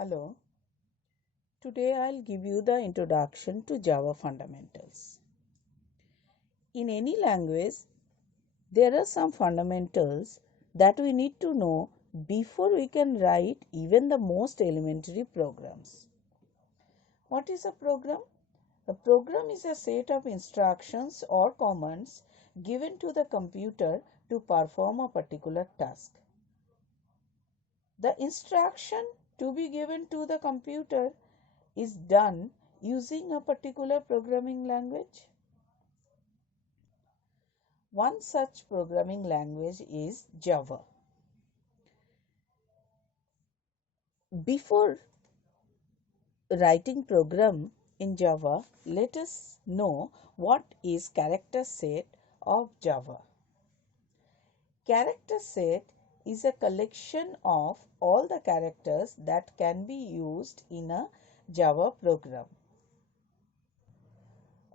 Hello, today I'll give you the introduction to Java fundamentals. In any language, there are some fundamentals that we need to know before we can write even the most elementary programs. What is a program? A program is a set of instructions or commands given to the computer to perform a particular task. The instruction to be given to the computer is done using a particular programming language. One such programming language is Java. Before writing program in Java, let us know what is character set of Java. Character set is a collection of all the characters that can be used in a Java program.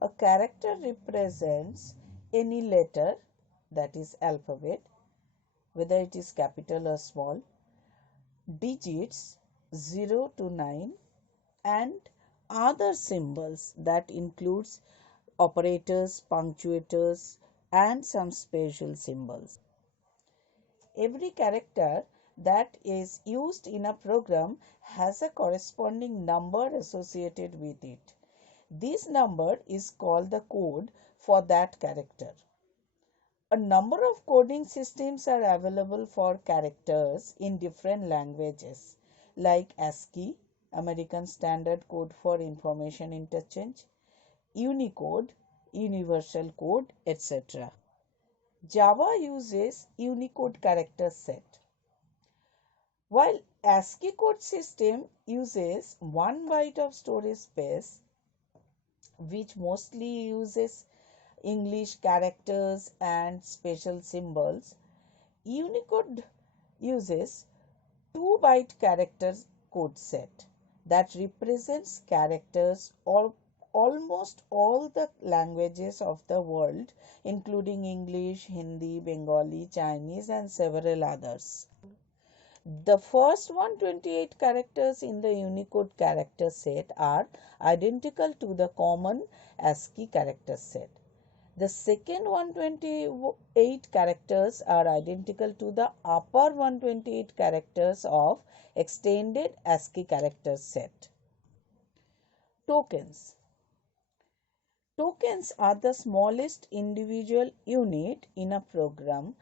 A character represents any letter, that is alphabet, whether it is capital or small, digits 0 to 9, and other symbols that includes operators, punctuators, and some special symbols. Every character that is used in a program has a corresponding number associated with it. This number is called the code for that character. A number of coding systems are available for characters in different languages, like ASCII, American Standard Code for Information Interchange, Unicode, Universal Code, etc. Java uses Unicode Character Set. While ASCII code system uses 1 byte of storage space, which mostly uses English characters and special symbols, Unicode uses 2 byte character code set that represents characters of almost all the languages of the world, including English, Hindi, Bengali, Chinese, and several others. The first 128 characters in the Unicode character set are identical to the common ASCII character set. The second 128 characters are identical to the upper 128 characters of extended ASCII character set. Tokens. Tokens are the smallest individual unit in a program.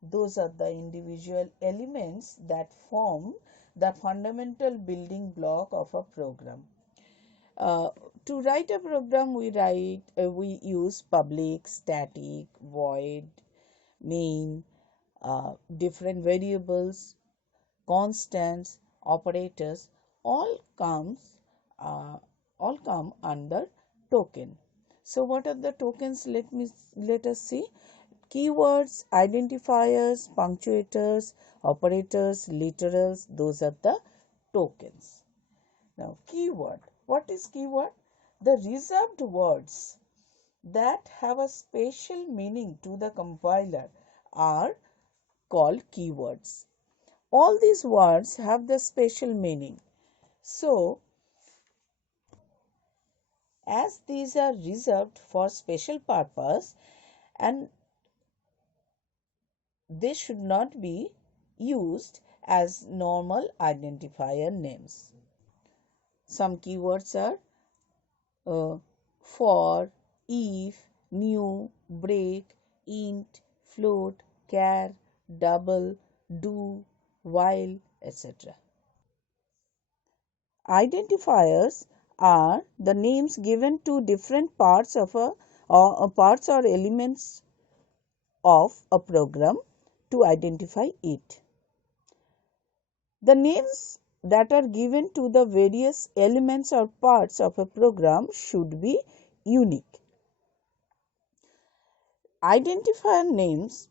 Those are the individual elements that form the fundamental building block of a program. To write a program, we use public, static, void, main, different variables, constants, operators. All come under token. So, what are the tokens? Let us see. Keywords, identifiers, punctuators, operators, literals, those are the tokens. Now, keyword. What is keyword? The reserved words that have a special meaning to the compiler are called keywords. All these words have the special meaning. So, as these are reserved for special purpose and they should not be used as normal identifier names. Some keywords are for, if, new, break, int, float, char, double, do, while, etc. Identifiers are the names given to different parts of parts or elements of a program to identify it. The names that are given to the various elements or parts of a program should be unique. Identifier names,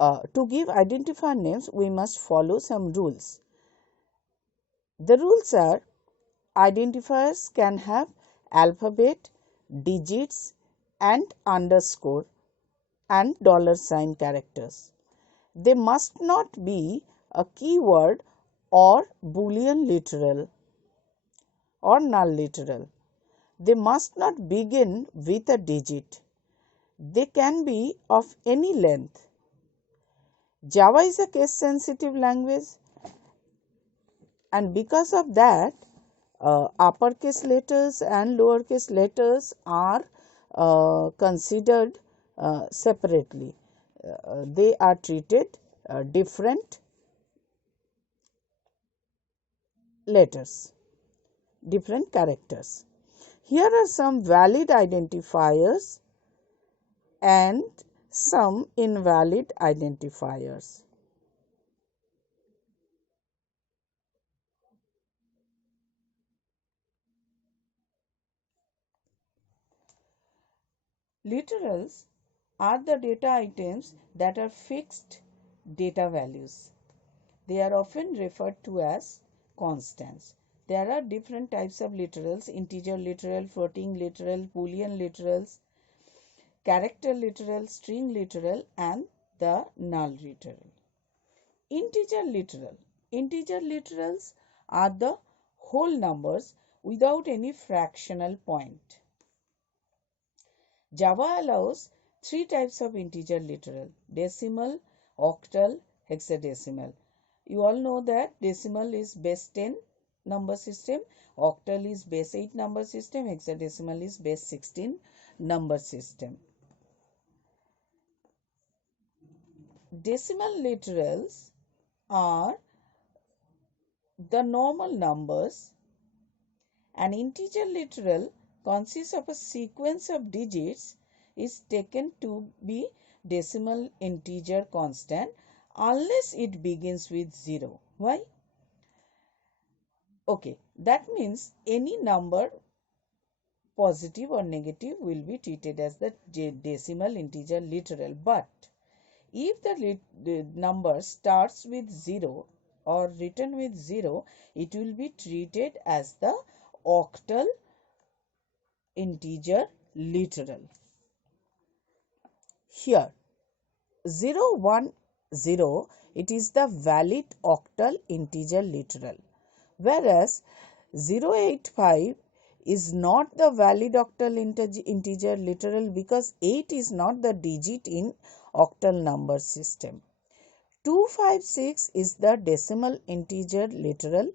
to give identifier names, we must follow some rules. The rules are: identifiers can have alphabet, digits, and underscore and $sign characters. They must not be a keyword or Boolean literal or null literal. They must not begin with a digit. They can be of any length. Java is a case sensitive language, and because of that uppercase letters and lowercase letters are considered separately. They are treated different letters, different characters. Here are some valid identifiers and some invalid identifiers. Literals are the data items that are fixed data values. They are often referred to as constants. There are different types of literals: integer literal, floating literal, Boolean literals, character literal, string literal, and the null literal. Integer literal. Integer literals are the whole numbers without any fractional point. Java allows three types of integer literal: decimal, octal, hexadecimal. You all know that decimal is base 10 number system, octal is base 8 number system, hexadecimal is base 16 number system. Decimal literals are the normal numbers. An integer literal consists of a sequence of digits is taken to be decimal integer constant unless it begins with 0. Why? Okay, that means any number, positive or negative, will be treated as the decimal integer literal. But if the number starts with 0 or written with 0, it will be treated as the octal integer literal. Here 0, 1, 0, it is the valid octal integer literal, whereas 085 is not the valid octal integer literal because 8 is not the digit in octal number system. 256 is the decimal integer literal,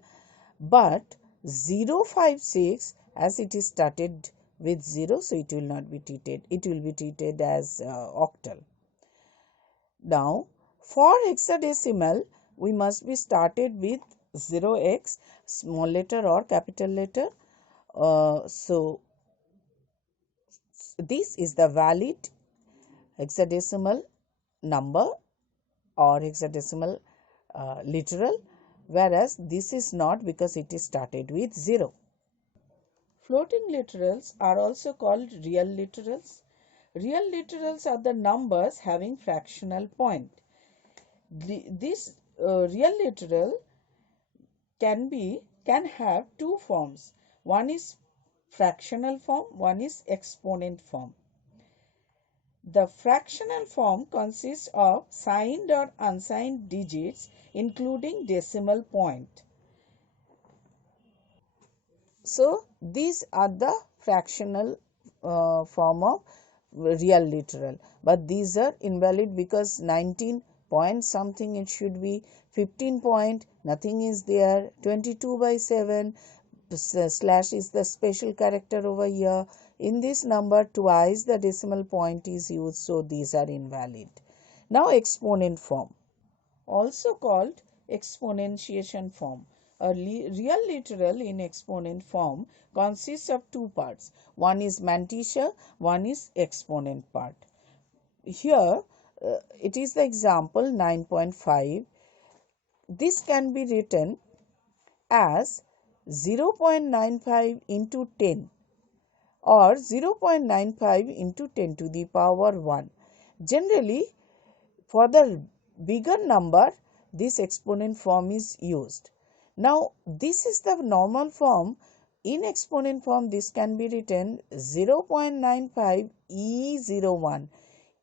but 056, as it is started with 0, so it will not be treated. It will be treated as octal. Now, for hexadecimal, we must be started with 0x, small letter or capital letter. So, this is the valid hexadecimal number or hexadecimal literal, whereas this is not because it is started with 0. Floating literals are also called real literals. Real literals are the numbers having fractional point. This real literal can have two forms. One is fractional form, one is exponent form. The fractional form consists of signed or unsigned digits including decimal point. So these are the fractional form of real literal, but these are invalid because 19 point something it should be, 15 point nothing is there, 22/7 slash is the special character over here. In this number twice the decimal point is used, so these are invalid. Now exponent form, also called exponentiation form. A real literal in exponent form consists of two parts. One is mantissa, one is exponent part. Here it is the example 9.5. This can be written as 0.95 into 10 or 0.95 into 10 to the power 1. Generally, for the bigger number, this exponent form is used. Now, this is the normal form. In exponent form, this can be written 0.95 E01.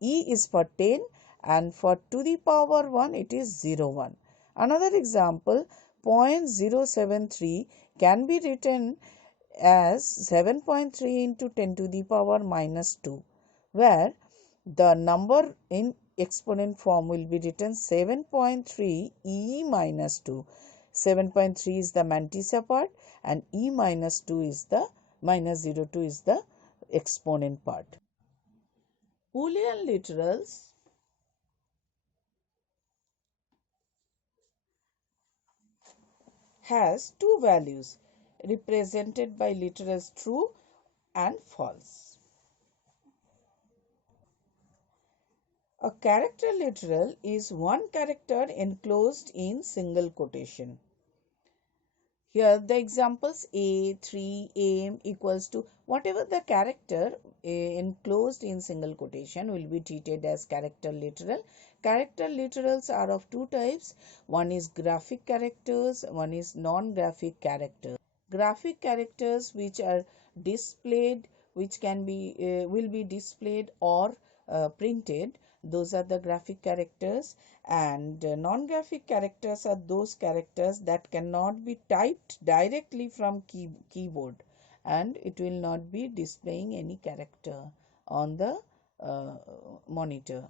E is for 10 and for to the power 1, it is 01. Another example, 0.073 can be written as 7.3 into 10 to the power minus 2, where the number in exponent form will be written 7.3 e minus 2. 7.3 is the mantissa part and e minus 2 is the minus 0.2 is the exponent part. Boolean literals has two values represented by literals true and false. A character literal is one character enclosed in single quotation. Here the examples a, 3, am equals to whatever the character enclosed in single quotation will be treated as character literal. Character literals are of two types. One is graphic characters, one is non-graphic characters. Graphic characters which are displayed, which can be will be displayed or printed, those are the graphic characters, and non-graphic characters are those characters that cannot be typed directly from keyboard, and it will not be displaying any character on the monitor.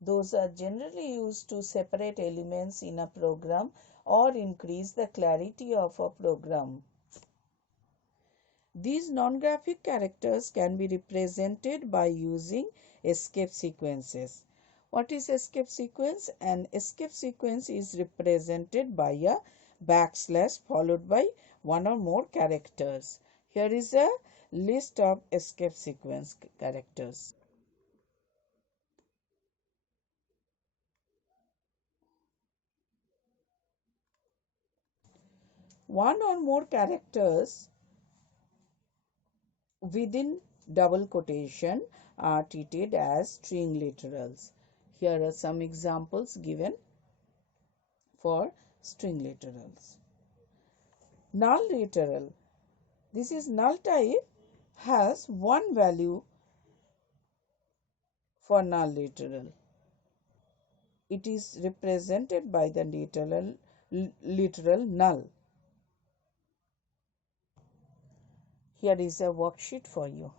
Those are generally used to separate elements in a program or increase the clarity of a program. These non-graphic characters can be represented by using escape sequences. What is escape sequence? An escape sequence is represented by a backslash followed by one or more characters. Here is a list of escape sequence characters. One or more characters within double quotation are treated as string literals. Here are some examples given for string literals. Null literal. This is null type, has one value for null literal. It is represented by the literal null. Here is a worksheet for you.